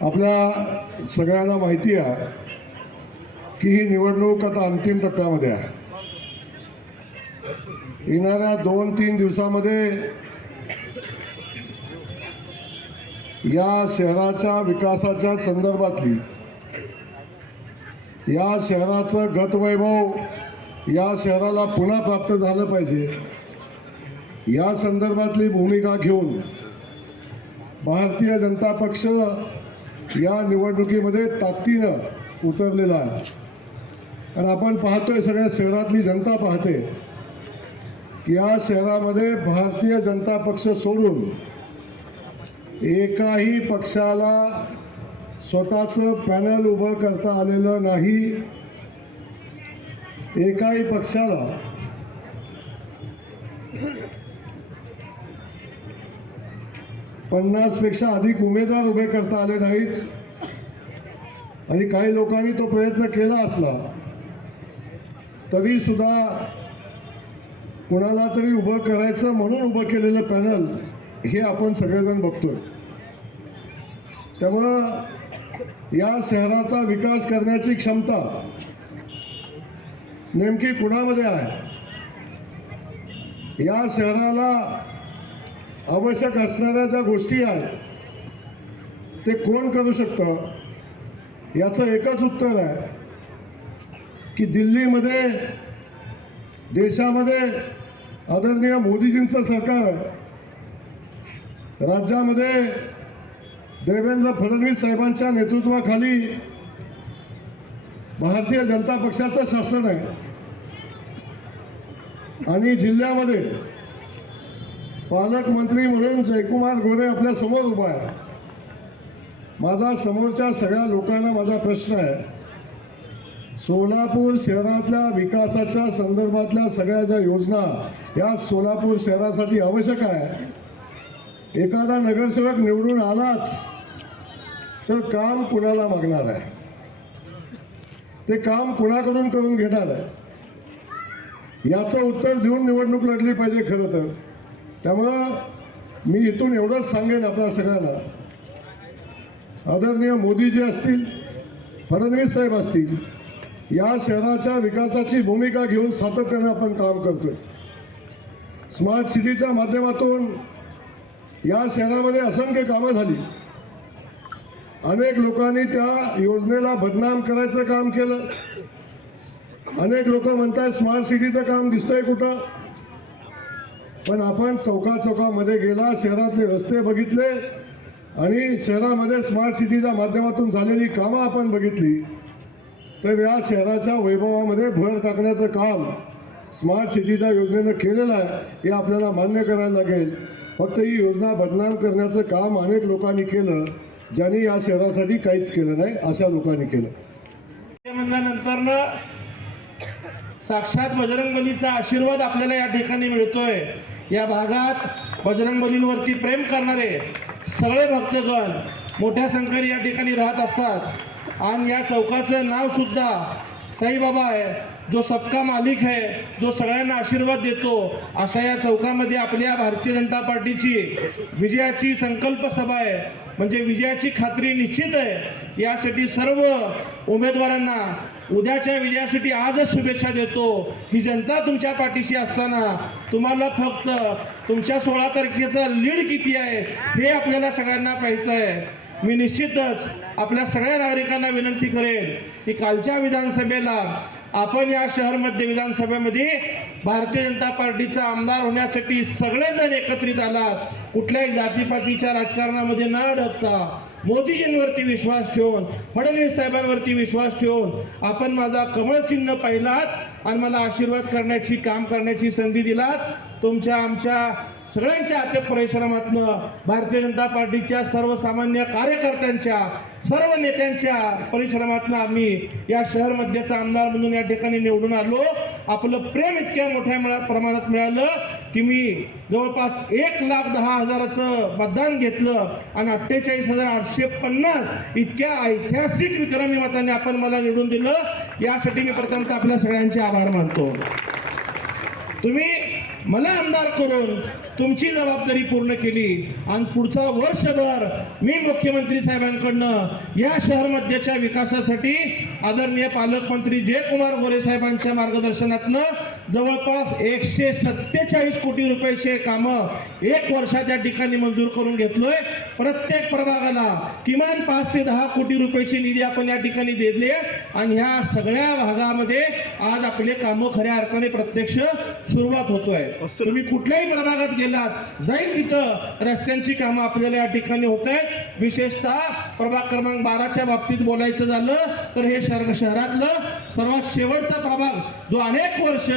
आपल्या सगळ्यांना माहिती आहे की ही निवडणूक आता अंतिम टप्प्यामध्ये आहे. येणाऱ्या दोन तीन दिवसामध्ये या शहराच्या विकासाच्या संदर्भातली या शहराचं गतवैभव या शहराला पुन्हा प्राप्त झालं पाहिजे या संदर्भातली भूमिका घेऊन भारतीय जनता पक्ष या निवडणुकीमध्ये ताकदीनं उतरलेला आहे. आणि आपण पाहतोय सगळ्या शहरातली जनता पाहते. की या शहरामध्ये भारतीय जनता पक्ष सोडून एकाही पक्षाला स्वतःचं पॅनल उभं करता आलेलं नाही. एकाही पक्षाला पन्नासपेक्षा अधिक उमेदवार उभे करता आले नाहीत. आणि काही लोकांनी तो प्रयत्न केला असला तरी सुद्धा कुणाला तरी उभं करायचं म्हणून उभं केलेलं पॅनल हे आपण सगळेजण बघतोय. त्यामुळं या शहराचा विकास करण्याची क्षमता नेमकी कुणामध्ये आहे? या शहराला आवश्यक असणाऱ्या ज्या गोष्टी आहेत ते कोण करू शकतं? याचं एकच उत्तर आहे की दिल्लीमध्ये देशामध्ये आदरणीय मोदीजींचं सरकार आहे. राज्यामध्ये देवेंद्र फडणवीस साहेबांच्या नेतृत्वाखाली भारतीय जनता पक्षाचं शासन आहे. आणि जिल्ह्यामध्ये पालकमंत्री म्हणून जयकुमार गोरे आपल्यासमोर उभा आहे. माझा समोरच्या सगळ्या लोकांना माझा प्रश्न आहे. सोलापूर शहरातल्या विकासाच्या संदर्भातल्या सगळ्या ज्या योजना या सोलापूर शहरासाठी आवश्यक आहे. एखादा नगरसेवक निवडून आलाच तर काम कुणाला मागणार आहे? ते काम कुणाकडून करून घेणार आहे? याचं उत्तर देऊन निवडणूक लढली पाहिजे खरं तर. त्यामुळं मी इथून एवढंच सांगेन आपल्या सगळ्यांना. आदरणीय मोदीजी असतील फडणवीस साहेब असतील या शहराच्या विकासाची भूमिका घेऊन सातत्याने आपण काम करतोय. स्मार्ट सिटीच्या माध्यमातून या शहरामध्ये असंख्य कामं झाली. अनेक लोकांनी त्या योजनेला बदनाम करायचं काम केलं. अनेक लोक म्हणतात स्मार्ट सिटीचं काम दिसतंय कुठं? पण आपण चौका चौकामध्ये गेला शहरातले रस्ते बघितले आणि शहरामध्ये स्मार्ट सिटीच्या माध्यमातून झालेली कामं आपण बघितली. तर या शहराच्या वैभवामध्ये भर टाकण्याचं काम स्मार्ट सिटीच्या योजनेनं केलेलं आहे हे आपल्याला मान्य करायला लागेल. फक्त ही योजना बदनाम करण्याचं काम अनेक लोकांनी केलं ज्यांनी या शहरासाठी काहीच केलं नाही अशा लोकांनी केलं. म्हणल्यानंतर साक्षात बजरंगबलीचा आशीर्वाद आपल्याला या ठिकाणी मिळतोय. या भागात बजरंग बलींवरती प्रेम करणारे सगळे भक्तगण मोठ्या संख्येने या ठिकाणी राहत असतात. आणि या चौकाचं नाव सुद्धा साईबाबा आहे. जो सबका मालिक आहे जो सगळ्यांना आशीर्वाद देतो अशा या चौकामध्ये आपल्या भारतीय जनता पार्टीची विजयाची संकल्प सभा आहे. म्हणजे विजयाची खात्री निश्चित आहे. यासाठी सर्व उमेदवारांना उद्याच्या विजयासाठी आजच शुभेच्छा देतो. ही जनता तुमच्या पाठीशी असताना तुम्हाला फक्त तुमच्या सोळा तारखेचा लीड किती आहे हे आपल्याला सगळ्यांना पाहायचं आहे. मी निश्चितच आपल्या सगळ्या नागरिकांना विनंती करेन की कालच्या विधानसभेला आपण या शहरमध्ये विधानसभेमध्ये भारतीय जनता पार्टीचा आमदार होण्यासाठी सगळेजण एकत्रित आलात. कुठल्याही जातीपातीच्या राजकारणामध्ये न अडकता मोदीजींवरती विश्वास ठेवून फडणवीस साहेबांवरती विश्वास ठेवून आपण माझा कमळ चिन्ह पाहिलात आणि मला आशीर्वाद करण्याची काम करण्याची संधी दिलात. तुमच्या आमच्या सगळ्यांच्या अथक परिश्रमातनं भारतीय जनता पार्टीच्या सर्वसामान्य कार्यकर्त्यांच्या सर्व नेत्यांच्या परिश्रमातनं आम्ही या शहरमध्येचा आमदार म्हणून या ठिकाणी निवडून आलो. आपलं प्रेम इतक्या मोठ्या मिळा प्रमाणात मिळालं. की मी जवळपास एक लाख दहा हजाराचं मतदान घेतलं आणि अठ्ठेचाळीस हजार आठशे पन्नास इतक्या ऐतिहासिक विक्रमी मताने आपण मला निवडून दिलं यासाठी मी प्रथमतः आपल्या सगळ्यांचे आभार मानतो. तुम्ही मला आमदार करून तुमची जबाबदारी पूर्ण केली. आणि पुढचा वर्षभर मी मुख्यमंत्री साहेबांकडनं या शहर मध्यच्या विकासासाठी आदरणीय पालकमंत्री जयकुमार गोरे साहेबांच्या मार्गदर्शनातनं जवळपास एकशे सत्तेचाळीस कोटी रुपयाचे कामं एक वर्षात या ठिकाणी मंजूर करून घेतलोय. प्रत्येक प्रभागाला किमान पाच ते दहा कोटी रुपयाची निधी आपण या ठिकाणी दिली आणि ह्या सगळ्या भागामध्ये आज आपले कामं खऱ्या अर्थाने प्रत्यक्ष सुरुवात होतोय. तुम्ही कुठल्याही प्रभागात गेलात जाईल तिथं. रस्त्यांची कामं आपल्याला या ठिकाणी होत आहेत. विशेषतः प्रभाग क्रमांक बाराच्या बाबतीत बोलायचं झालं तर हे शहर शहरातलं सर्वात शेवटचा प्रभाग जो अनेक वर्ष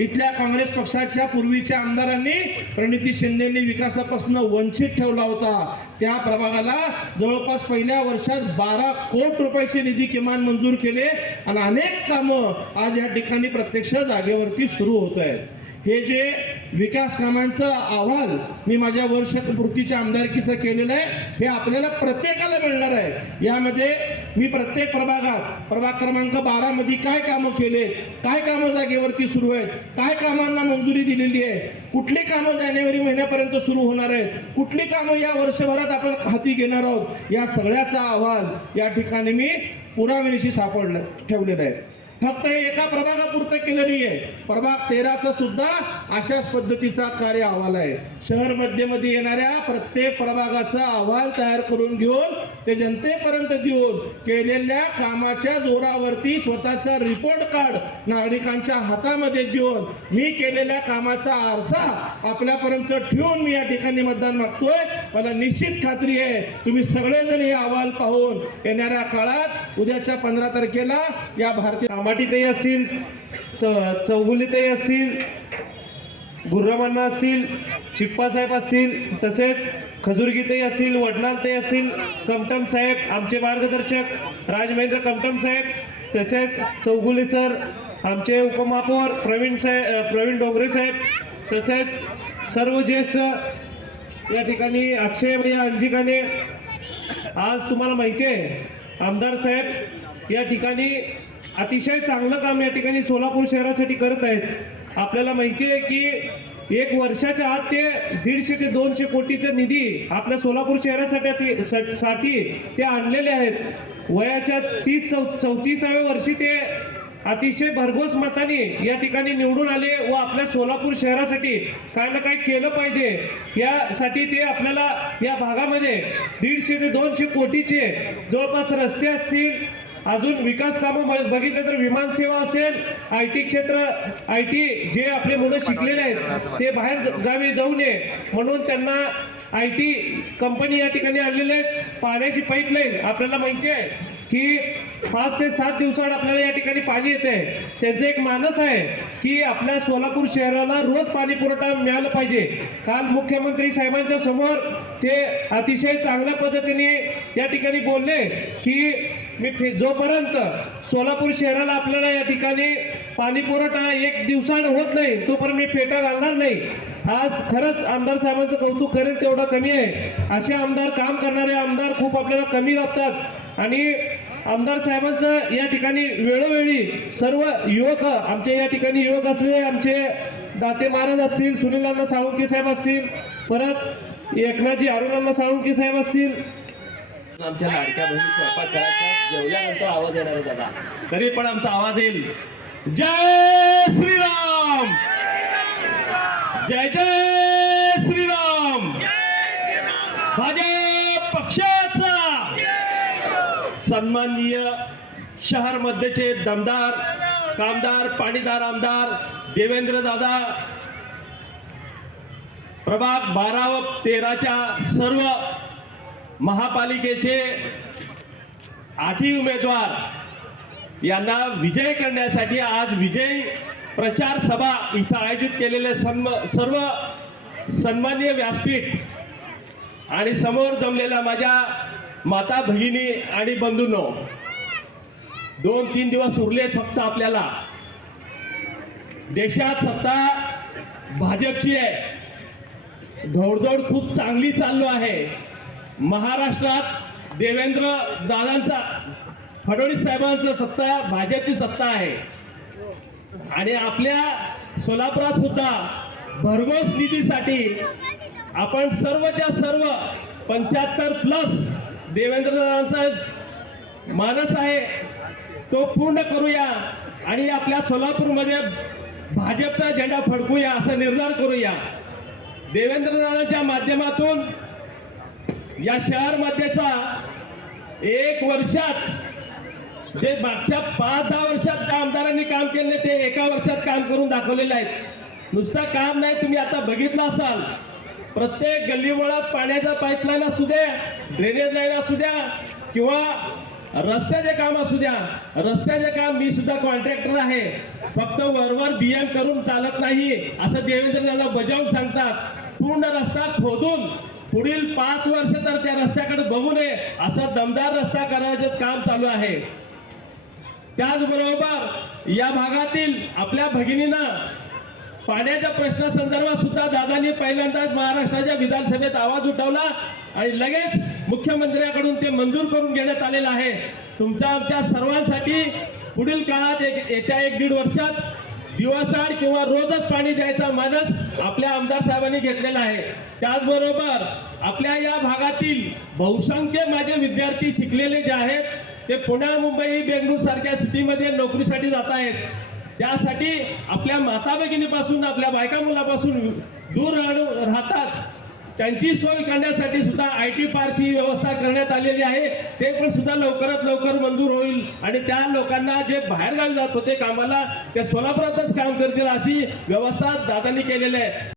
इथल्या काँग्रेस पक्षाच्या पूर्वीच्या आमदारांनी प्रणिती शिंदेनी विकासापासून वंचित ठेवला होता. त्या प्रभागाला जवळपास पहिल्या वर्षात बारा कोटी रुपयाचे निधी किमान मंजूर केले आणि अनेक कामं आज या ठिकाणी प्रत्यक्ष जागेवरती सुरू होत आहेत. हे जे विकास कामांचं अहवाल मी माझ्या वर्षपूर्तीच्या आमदारकीचं केलेलं आहे हे आपल्याला प्रत्येकाला मिळणार आहे. यामध्ये मी प्रत्येक प्रभागात प्रभाग क्रमांक बारामध्ये काय कामं केले काय कामं जागेवरती सुरू आहेत काय कामांना मंजुरी दिलेली आहे कुठली कामं जानेवारी महिन्यापर्यंत सुरू होणार आहेत कुठली कामं या वर्षभरात आपण हाती घेणार आहोत या सगळ्याचा अहवाल या ठिकाणी मी पुराव्यानिशी सापडलं ठेवलेला आहे. फक्त हे एका प्रभागापुरतं केलं नाहीये. प्रभाग तेराचा सुद्धा अशाच पद्धतीचा कार्य अहवाल आहे. शहर मध्यमध्ये येणाऱ्या प्रत्येक प्रभागाचा अहवाल तयार करून घेऊन ते जनतेपर्यंत देऊन केलेल्या कामाच्या जोरावरती स्वतःचा रिपोर्ट कार्ड नागरिकांच्या हातामध्ये देऊन मी केलेल्या कामाचा आरसा आपल्यापर्यंत ठेवून मी या ठिकाणी मतदान मागतोय. मला निश्चित खात्री आहे तुम्ही सगळेजण हे अहवाल पाहून येणाऱ्या काळात उद्याच्या पंधरा तारखेला या भारतीय कामाटीतही असतील च चौगुलीतही असतील गुर्रमांना असतील चिप्पासाहेब असतील तसेच खजुरगीतही असतील वडनालतही असतील कमटम साहेब आमचे मार्गदर्शक राजमहेंद्र कमटम साहेब तसेच चौगुले सर आमचे उपमहापौर प्रवीण साहेब प्रवीण डोंगरे साहेब तसेच सर्व ज्येष्ठ या ठिकाणी अक्षय भैया अंजिकाने आज तुम्हाला माहिती आहे आमदार साहेब या ठिकाणी अतिशय चांगलं काम या ठिकाणी सोलापूर शहरासाठी करत आहेत. आपल्याला माहिती आहे की एक वर्षाच्या आत ते दीडशे ते दोनशे कोटीचा निधी आपल्या सोलापूर शहरासाठी साठी साठी ते आणलेले आहेत. वयाच्या तीस चौ चौतीसाव्या वर्षी ते अतिशय भरघोस मताने या ठिकाणी निवडून आले व आपल्या सोलापूर शहरासाठी काय ना काय केलं पाहिजे. यासाठी ते आपल्याला या भागामध्ये दीडशे ते दोनशे कोटीचे जवळपास रस्ते असतील. अजून विकास कामं ब- बघितलं तर विमानसेवा असेल आय टी क्षेत्र आय टी जे आपले मुलं शिकलेले आहेत ते बाहेर गावी जाऊ नये म्हणून त्यांना आय टी कंपनी या ठिकाणी आणलेले आहेत. पाण्याची पाईपलाईन आपल्याला माहिती आहे की पाच ते सात दिवसाआड आपल्याला या ठिकाणी पाणी येते त्यांचं एक मानस आहे की आपल्या सोलापूर शहराला रोज पाणी पुरवठा मिळाला पाहिजे. काल मुख्यमंत्री साहेबांच्या समोर ते अतिशय चांगल्या पद्धतीने या ठिकाणी बोलले की मी फे- जोपर्यंत सोलापूर शहराला आपल्याला या ठिकाणी पाणी पुरवठा एक दिवसाआड होत नाही तोपर्यंत मी फेटा घालणार नाही. आज खरंच आमदार साहेबांचं कौतुक करेल तेवढं कमी आहे. असे आमदार काम करणारे आमदार खूप आपल्याला कमी लाभतात आणि आमदार साहेबांचं या ठिकाणी वेळोवेळी सर्व युवक आमचे या ठिकाणी युवक असलेले आमचे दाते महाराज असतील सुनीलांना साळुंके साहेब असतील परत एकनाथजी अरुणांना साळुंके साहेब असतील आमच्या लाडक्या बहिणी स्वयंपाक करायचा जेवल्यानंतर आवाज येणार आहे दादा. तरी पण आमचा आवाज येईल. जय श्रीराम! जय जय श्रीराम! भाजप पक्षाचा सन्माननीय शहर मध्येचे दमदार कामदार पाणीदार आमदार देवेंद्र दादा प्रभाग बारा व तेराच्या सर्व महापालिकेचे आठही उमेदवार यांना विजय करण्यासाठी आज विजय प्रचार सभा इथं आयोजित केलेले सन्म सर्व सन्मान्य व्यासपीठ आणि समोर जमलेल्या माझ्या माता भगिनी आणि बंधूंनो दोन तीन दिवस उरले फक्त आपल्याला. देशात सत्ता भाजपची आहे. धोडधोड खूप चांगली चाललो आहे. महाराष्ट्रात देवेंद्र दादांचा फडणवीस साहेबांचा सत्ता भाजपची सत्ता आहे. आणि आपल्या सोलापुरात सुद्धा भरघोस निधीसाठी आपण सर्वच्या सर्व पंच्याहत्तर प्लस देवेंद्रदादांचा मानस आहे तो पूर्ण करूया आणि आपल्या सोलापूरमध्ये भाजपचा झेंडा फडकूया असा निर्धार करूया. देवेंद्रदादांच्या माध्यमातून या शहरमध्येचा एक वर्षात जे मागच्या पाच दहा वर्षात त्या आमदारांनी काम केले ते एका वर्षात काम करून दाखवलेले आहेत. नुसतं काम नाही तुम्ही आता बघितलं असाल. प्रत्येक गल्लीमुळात पाण्याचा पाईपलाईन असू द्या ड्रेनेज लाईन असू द्या किंवा रस्त्याचे काम असू द्या रस्त्याचे काम मी सुद्धा कॉन्ट्रॅक्टर आहे. फक्त वरवर बियाण करून चालत नाही असं देवेंद्र दादा बजावून सांगतात. पूर्ण रस्ता खोदून पुढील पाच वर्ष तर त्या रस्त्याकडे बघू नये. असा दमदार रस्ता करायचं काम चालू आहे. त्याचबरोबर या भागातील आपल्या भगिनींना पाण्याच्या प्रश्नासंदर्भात सुद्धा दादांनी पहिल्यांदाच महाराष्ट्राच्या विधानसभेत आवाज उठवला आणि लगेच मुख्यमंत्र्याकडून ते मंजूर करून घेण्यात आलेलं आहे. तुमच्या आमच्या सर्वांसाठी पुढील काळात एक येत्या एक दीड वर्षात दिवसाआड किंवा रोजच पाणी द्यायचा मानस आपल्या आमदार साहेबांनी घेतलेला आहे. त्याचबरोबर आपल्या या भागातील बहुसंख्य माझे विद्यार्थी शिकलेले जे आहेत ते पुण्या मुंबई बेंगळूर सारख्या सिटीमध्ये नोकरीसाठी जात आहेत. त्यासाठी आपल्या माता भगिनीपासून आपल्या बायका मुलापासून दूर राहणं- राहतात. त्यांची सोय करण्यासाठी सुद्धा आय टी पार्कची व्यवस्था करण्यात आलेली आहे. ते पण सुद्धा लवकरात लवकर मंजूर होईल. आणि त्या लोकांना जे बाहेरगावी जात होते कामाला ते सोलापुरातच काम करतील अशी व्यवस्था दादांनी केलेली आहे.